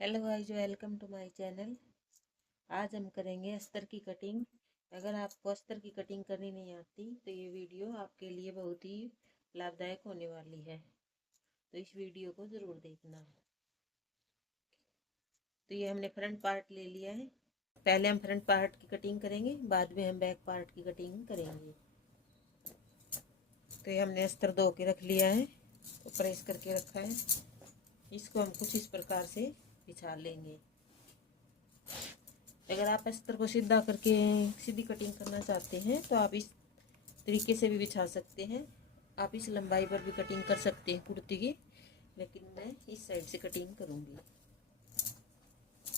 Hello guys, welcome to my channel. आज हम करेंगे अस्तर की कटिंग। अगर आपको अस्तर की कटिंग करनी नहीं आती तो ये वीडियो आपके लिए बहुत ही लाभदायक होने वाली है, तो इस वीडियो को ज़रूर देखना। तो ये हमने फ्रंट पार्ट ले लिया है। पहले हम फ्रंट पार्ट की कटिंग करेंगे, बाद में हम बैक पार्ट की कटिंग करेंगे। तो ये हमने अस्तर धो के रख लिया है, प्रेस करके रखा है। इसको हम कुछ इस प्रकार से बिछा लेंगे। अगर आप अस्तर को सीधा करके सीधी कटिंग करना चाहते हैं तो आप इस तरीके से भी बिछा सकते हैं। आप इस लंबाई पर भी कटिंग कर सकते हैं कुर्ती की, लेकिन मैं इस साइड से कटिंग करूंगी।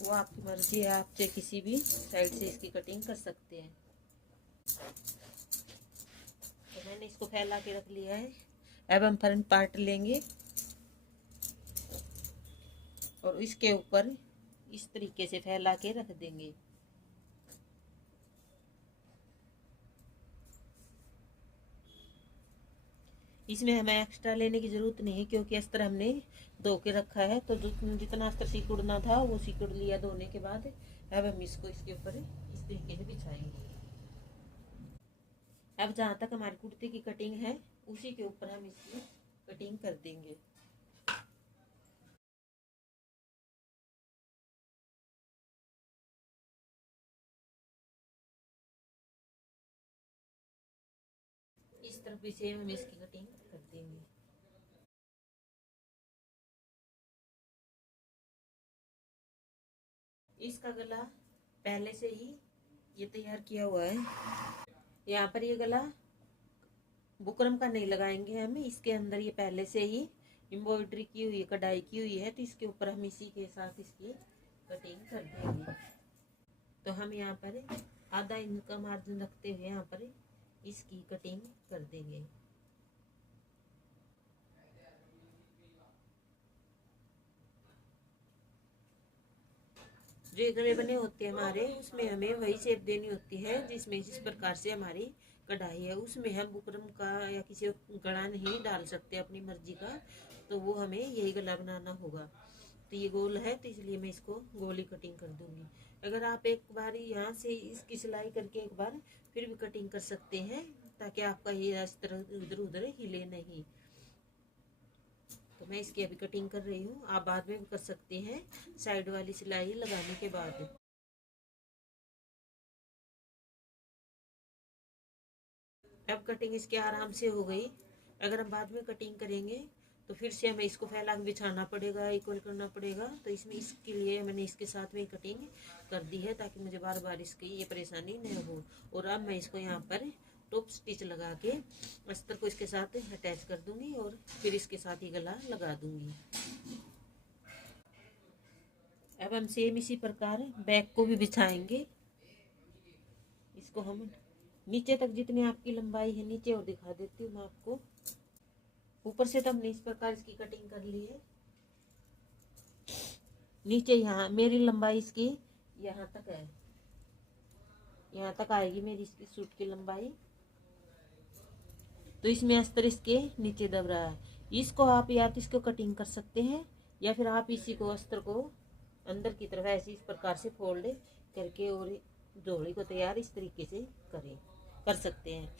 वो आपकी मर्जी है, आप चाहे किसी भी साइड से इसकी कटिंग कर सकते हैं। तो मैंने इसको फैला के रख लिया है। अब हम फ्रंट पार्ट लेंगे और इसके ऊपर इस तरीके से फैला के रख देंगे। इसमें हमें एक्स्ट्रा लेने की ज़रूरत नहीं है, क्योंकि अस्तर हमने धो के रखा है। तो जितना अस्तर सिकुड़ना था वो सिकुड़ लिया धोने के बाद। अब हम इसको इसके ऊपर इस तरीके से बिछाएंगे। अब जहाँ तक हमारी कुर्ती की कटिंग है उसी के ऊपर हम इसकी कटिंग कर देंगे। इस तरफ भी सेम हम इसकी कटिंग कर देंगे। इसका गला पहले से ही ये तैयार किया हुआ है। यहाँ पर ये गला बुकरम का नहीं लगाएंगे हम, इसके अंदर ये पहले से ही एम्ब्रॉयडरी की हुई है, कढ़ाई की हुई है। तो इसके ऊपर हम इसी के साथ इसकी कटिंग कर देंगे। तो हम यहाँ पर आधा इंच का मार्जिन रखते हुए यहाँ पर इसकी कटिंग कर देंगे। जो गले बने होते हैं हमारे, उसमें हमें वही शेप देनी होती है जिसमें जिस प्रकार से हमारी कढ़ाई है। उसमें हम बुकरम का या किसी गला नहीं डाल सकते अपनी मर्जी का, तो वो हमें यही गला बनाना होगा। तो ये गोल है, तो इसलिए मैं इसको गोल ही कटिंग कर दूंगी। अगर आप एक बार यहाँ से इसकी सिलाई करके एक बार फिर भी कटिंग कर सकते हैं, ताकि आपका ये इस तरह इधर उधर हिले नहीं। तो मैं इसकी अभी कटिंग कर रही हूँ, आप बाद में भी कर सकते हैं साइड वाली सिलाई लगाने के बाद। अब कटिंग इसके आराम से हो गई। अगर हम बाद में कटिंग करेंगे तो फिर से हमें इसको फैला के बिछाना पड़ेगा, इक्वल करना पड़ेगा। तो इसमें इसके लिए मैंने इसके साथ में कटिंग कर दी है, ताकि मुझे बार बार इसकी ये परेशानी नहीं हो। और अब मैं इसको यहाँ पर टॉप स्टिच लगा के अस्तर को इसके साथ अटैच कर दूंगी और फिर इसके साथ ही गला लगा दूंगी। अब हम सेम इसी प्रकार बैक को भी बिछाएंगे। इसको हम नीचे तक जितनी आपकी लंबाई है नीचे और दिखा देती हूँ मैं आपको। ऊपर से तो हमने इस प्रकार इसकी कटिंग कर ली है। नीचे यहाँ मेरी लंबाई इसकी यहाँ तक है, यहाँ तक आएगी मेरी इसकी सूट की लंबाई। तो इसमें अस्तर इसके नीचे दब रहा है। इसको आप या तो इसको कटिंग कर सकते हैं, या फिर आप इसी को अस्तर को अंदर की तरफ ऐसे इस प्रकार से फोल्ड करके और जोड़ी को तैयार इस तरीके से कर सकते हैं।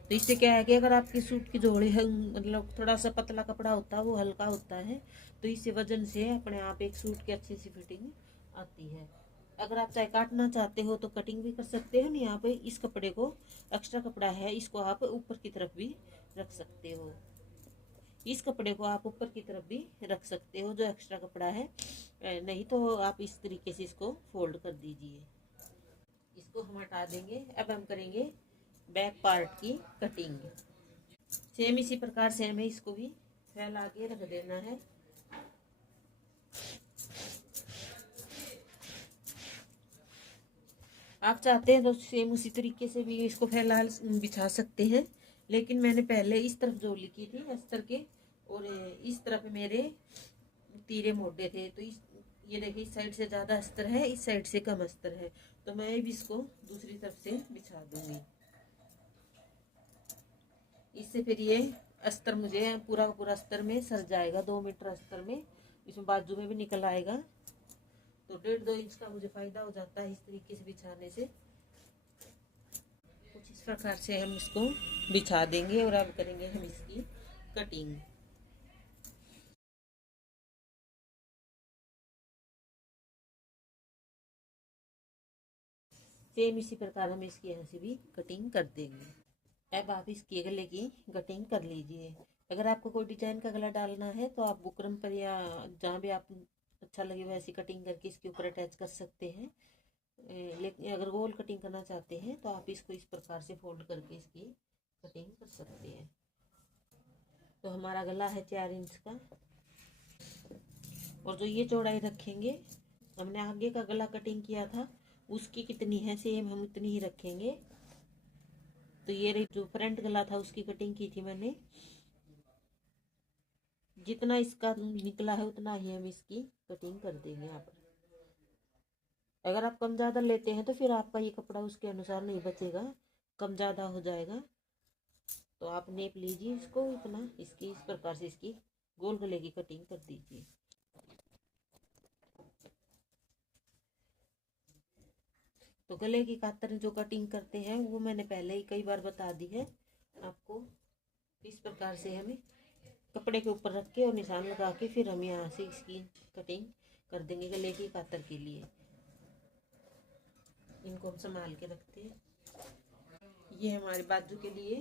तो इससे क्या है कि अगर आपकी सूट की जोड़ी है, मतलब थोड़ा सा पतला कपड़ा होता है, वो हल्का होता है, तो इससे वजन से अपने आप एक सूट की अच्छी सी फिटिंग आती है। अगर आप चाहे काटना चाहते हो तो कटिंग भी कर सकते हैं। यहाँ पे इस कपड़े को, एक्स्ट्रा कपड़ा है, इसको आप ऊपर की तरफ भी रख सकते हो। इस कपड़े को आप ऊपर की तरफ भी रख सकते हो, जो एक्स्ट्रा कपड़ा है। नहीं तो आप इस तरीके से इसको फोल्ड कर दीजिए। इसको हम हटा देंगे। अब हम करेंगे बैक पार्ट की कटिंग। सेम इसी प्रकार से हमें इसको भी फैला के रख देना है। आप चाहते हैं तो सेम उसी तरीके से भी इसको फैला बिछा सकते हैं, लेकिन मैंने पहले इस तरफ जोली की थी अस्तर के, और इस तरफ मेरे तीरे मोटे थे। तो इस ये देखिए, इस साइड से ज़्यादा अस्तर है, इस साइड से कम अस्तर है। तो मैं भी इसको दूसरी तरफ से बिछा दूंगी। इससे फिर ये अस्तर मुझे पूरा का पूरा अस्तर में सर जाएगा, 2 मीटर अस्तर में, इसमें बाजू में भी निकल आएगा, तो 1.5-2 इंच का मुझे फायदा हो जाता है इस तरीके से बिछाने से। कुछ इस प्रकार से हम इसको बिछा देंगे और अब करेंगे हम इसकी कटिंग। सेम इसी प्रकार हम इसकी यहाँ से भी कटिंग कर देंगे। अब आप इसकी गले की कटिंग कर लीजिए। अगर आपको कोई डिजाइन का गला डालना है तो आप बुकरम पर या जहाँ भी आप अच्छा लगे वैसी कटिंग करके इसके ऊपर अटैच कर सकते हैं। लेकिन अगर गोल कटिंग करना चाहते हैं तो आप इसको इस प्रकार से फोल्ड करके इसकी कटिंग कर सकते हैं। तो हमारा गला है 4 इंच का, और जो ये चौड़ाई रखेंगे, हमने आगे का गला कटिंग किया था उसकी कितनी है सेम हम उतनी ही रखेंगे। तो ये रही जो फ्रंट गला था उसकी कटिंग की थी मैंने, जितना इसका निकला है उतना ही हम इसकी कटिंग कर देंगे यहाँ पर। अगर आप कम ज़्यादा लेते हैं तो फिर आपका ये कपड़ा उसके अनुसार नहीं बचेगा, कम ज़्यादा हो जाएगा। तो आप नेप लीजिए इसको इतना, इसकी इस प्रकार से इसकी गोल गले की कटिंग कर दीजिए। तो गले की कातर जो कटिंग करते हैं वो मैंने पहले ही कई बार बता दी है आपको। इस प्रकार से हमें कपड़े के ऊपर रख के और निशान लगा के फिर हम यहाँ से इसकी कटिंग कर देंगे गले की कातर के लिए। इनको हम संभाल के रखते हैं। ये हमारे बाजू के लिए,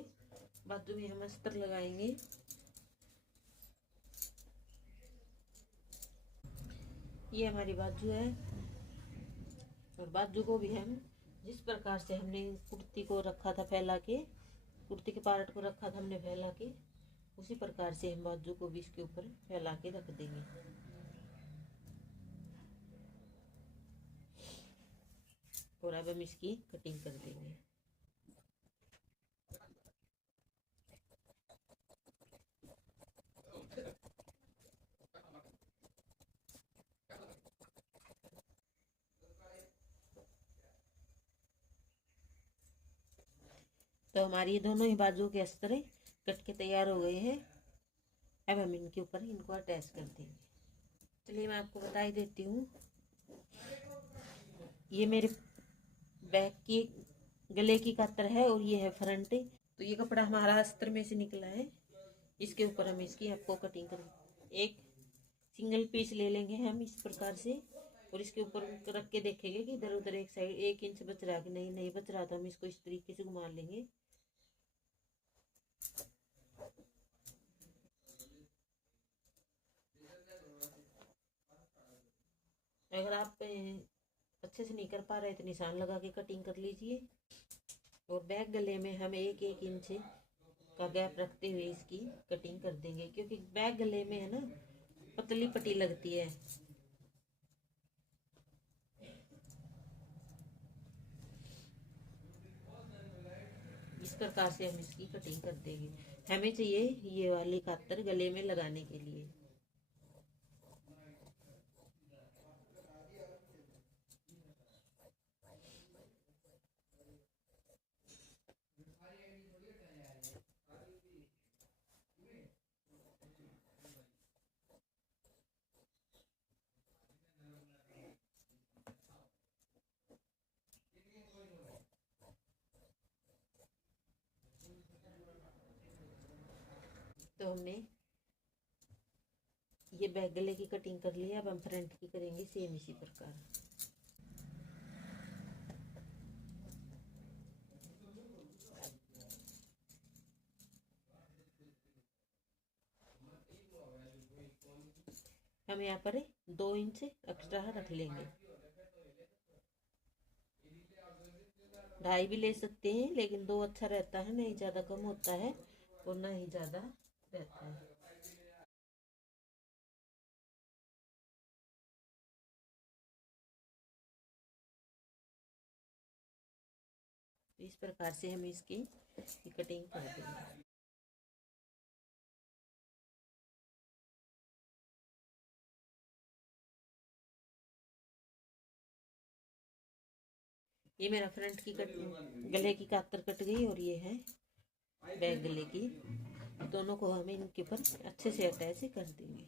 बाजू में हम अस्तर लगाएंगे। ये हमारी बाजू है, और बाजू को भी हम जिस प्रकार से हमने कुर्ती को रखा था फैला के, कुर्ती के पार्ट को रखा था हमने फैला के, उसी प्रकार से हम बाजू को भी इसके ऊपर फैला के रख देंगे। और अब हम इसकी कटिंग कर देंगे। तो हमारी ये दोनों ही बाजू के अस्तर कट के तैयार हो गए हैं। अब हम इनके ऊपर इनको अटैच कर देंगे। चलिए मैं आपको बता ही देती हूँ। ये मेरे बैक की गले की कातर है और ये है फ्रंट। तो ये कपड़ा हमारा अस्तर में से निकला है, इसके ऊपर हम इसकी आपको कटिंग करेंगे। एक सिंगल पीस ले लेंगे हम इस प्रकार से, और इसके ऊपर रख के देखेंगे कि इधर उधर एक साइड 1 इंच बच रहा कि नहीं बच रहा, तो हम इसको इस तरीके से घुमा लेंगे। अगर आप अच्छे से नहीं कर पा रहे तो निशान लगा के कटिंग कर लीजिए। और बैक गले में हम 1-1 इंच का गैप रखते हुए इसकी कटिंग कर देंगे, क्योंकि बैक गले में है ना पतली पट्टी लगती है। इस प्रकार से हम इसकी कटिंग कर देंगे। हमें चाहिए ये वाली कातर गले में लगाने के लिए। तो हमने ये बैक गले की कटिंग कर ली है, अब हम फ्रंट की करेंगे सेम इसी प्रकार। हम यहाँ पर 2 इंच एक्स्ट्रा रख लेंगे। 2.5 भी ले सकते हैं, लेकिन 2 अच्छा रहता है, नहीं ज़्यादा कम होता है और ना ही ज़्यादा रहता है। तो इस प्रकार से हम इसकी कटिंग कर देंगे। ये मेरा फ्रंट की गले की कातर कट गई, और ये है बैक गले की दोनों को हम इनके ऊपर अच्छे से अटैच कर देंगे।